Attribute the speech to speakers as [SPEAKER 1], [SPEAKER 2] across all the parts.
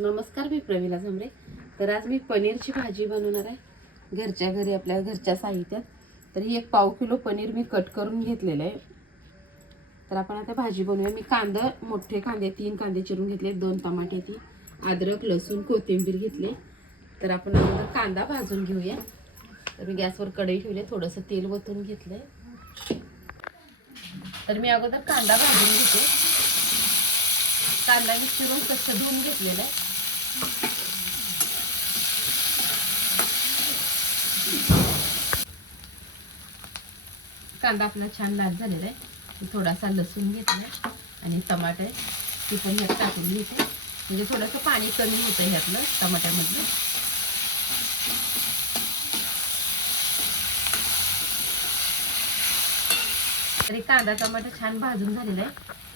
[SPEAKER 1] नमस्कार मी प्रवीला झमरे. तर आज मी पनीरची भाजी बनवणार आहे. घरच्या घरी आपल्या घरच्या साहित्यात. तर ही एक पाव किलो पनीर मी कट करून घेतलेलं आहे. तर आपण आता भाजी बनवूया. मी कांदा मोठे कांदे तीन कांदे चिरून घेतले. दोन टमाटे ती अद्रक लसूण कोथिंबीर घेतले. तर आपण अगोदर कांदा भाजून घेऊया. तर मी गॅसवर कढई ठेवले. थोडंसं तेल वतून घेतलं तर मी अगोदर कांदा भाजून घेते. कांदा मी चिरून स्वच्छ धुवून घेतलेला आहे. कांदा आपला छान लाल झालेला आहे. थोडासा लसूण घेतला आणि टमाटे ती पण ह्यात टाकून घेते. म्हणजे थोडंसं पाणी कमी होतं ह्यातलं टमाट्यामधलं. तरी कांदा टमाटर छान भाजून झालेला आहे.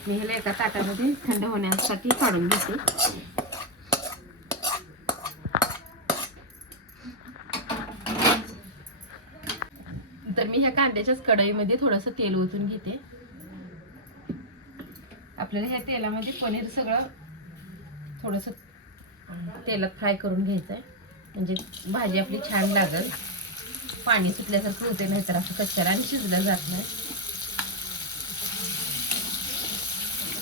[SPEAKER 1] मी ह्याला एका ताटामध्ये थंड होण्यासाठी काढून घेते. मी ह्या कांद्याच्याच कढईमध्ये थोडंसं तेल ओतून घेते. आपल्याला ह्या तेलामध्ये पनीर सगळं थोडंसं तेलात फ्राय करून घ्यायचं आहे म्हणजे भाजी आपली छान लागल. पाणी सुटल्यासारखं होते नाहीतर असं कच्चर आणि शिजलं जात नाही.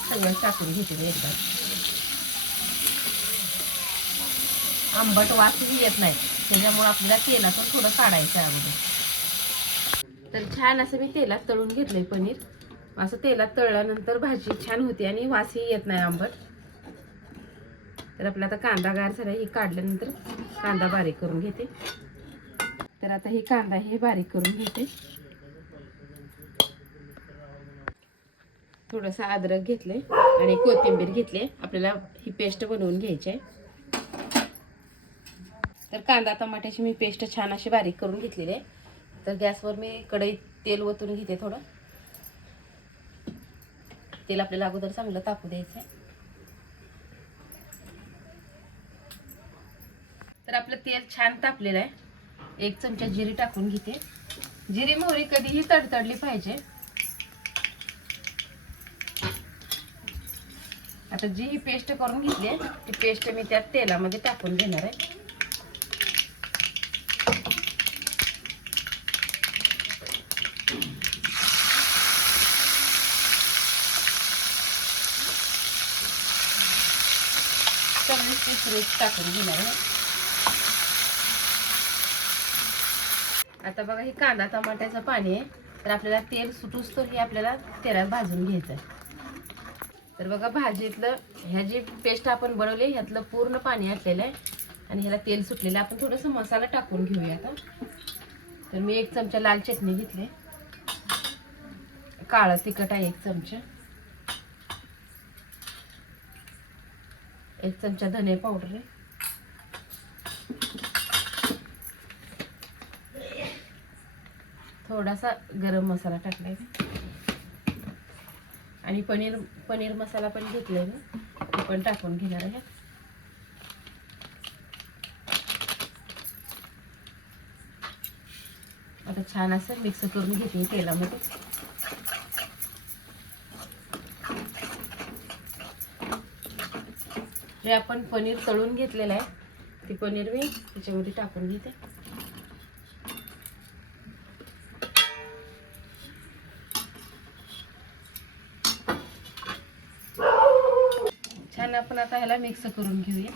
[SPEAKER 1] सगळं टाकून घेते मी एकदा. आंबट वासही येत नाही. त्याच्यामुळे आपल्याला तेलातून थोडं काढायचं आहे अगोदर. तर छान असं मी तेलात तळून घेतलंय पनीर. असं तेलात तळल्यानंतर भाजी छान होते आणि वासही येत नाही आंबट. तर आपला आता कांदा गार झाला ही काढल्यानंतर कांदा बारीक करून घेते. तर आता ही कांदा हे बारीक करून घेते. थोडंसं अद्रक घेतलंय आणि कोथिंबीर घेतली आपल्याला ही पेस्ट बनवून घ्यायची आहे तर कांदा टमाट्याची मी पेस्ट छान अशी बारीक करून घेतलेली आहे. तर गॅसवर मी कढईत तेल ओतून घेते थोडं. तेल आपल्याला अगोदर चांगलं तापू द्यायचं आहे तर आपलं तेल छान तापलेलं आहे. एक चमचा जिरी टाकून घेते. जिरी मोहरी कधीही तडतडली पाहिजे. आता जी ही पेस्ट करून घेतली आहे ती पेस्ट मी त्या तेलामध्ये टाकून घेणार आहे. चल्लीस तीस रोज टाकून घेणार आहे. आता बघा हे कांदा टमाट्याचं पाणी आहे. तर आपल्याला तेल सुटूच तर हे आपल्याला तेलात भाजून घ्यायचं आहे. तर बघा भाजीतलं ह्या जी पेस्ट आपण बनवली ह्यातलं पूर्ण पाणी असलेलं आहे. आणि ह्याला तेल सुटलेलं आपण थोडंसं मसाला टाकून घेऊया आता. तर मी एक चमचा लाल चटणी घेतली काळं तिखट आहे एक चमचा. एक चमचा धने पावडर आहे. थोडासा गरम मसाला टाकलाय आणि पनीर पनीर मसाला पण घेतलाय ना तो पण टाकून घेणार आहे. आता छान असं मिक्स करून घेते तेलामध्ये. हे आपण पनीर तळून घेतलेलं आहे. ते पनीर मी त्याच्यामध्ये टाकून घेते. छान आपण आता ह्याला मिक्स करून घेऊया.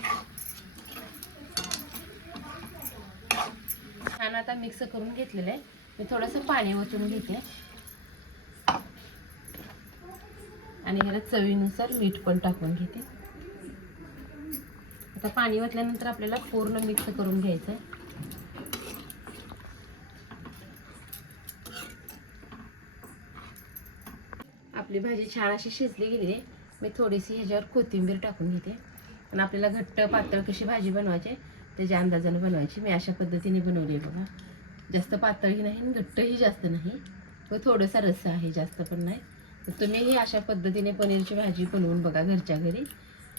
[SPEAKER 1] छान आता मिक्स करून घेतलेलं आहे. मी थोडंसं पाणी वचून घेते. आणि ह्याला चवीनुसार मीठ पण टाकून घेते. आता पाणी ओतल्यानंतर आपल्याला पूर्ण मिक्स करून घ्यायचं आहे आपली भाजी छान अशी शिजली गेली आहे. मी थोडीशी ह्याच्यावर कोथिंबीर टाकून घेते. आणि आपल्याला घट्ट पातळ कशी भाजी बनवायची त्याच्या अंदाजानं बनवायची. मी अशा पद्धतीने बनवली आहे बघा. जास्त पातळही नाही आणि घट्टही जास्त नाही. व थोडंसं रस्सा आहे जास्त पण नाही. तुम्हीही अशा पद्धतीने पनीरची भाजी बनवून बघा घरच्या घरी.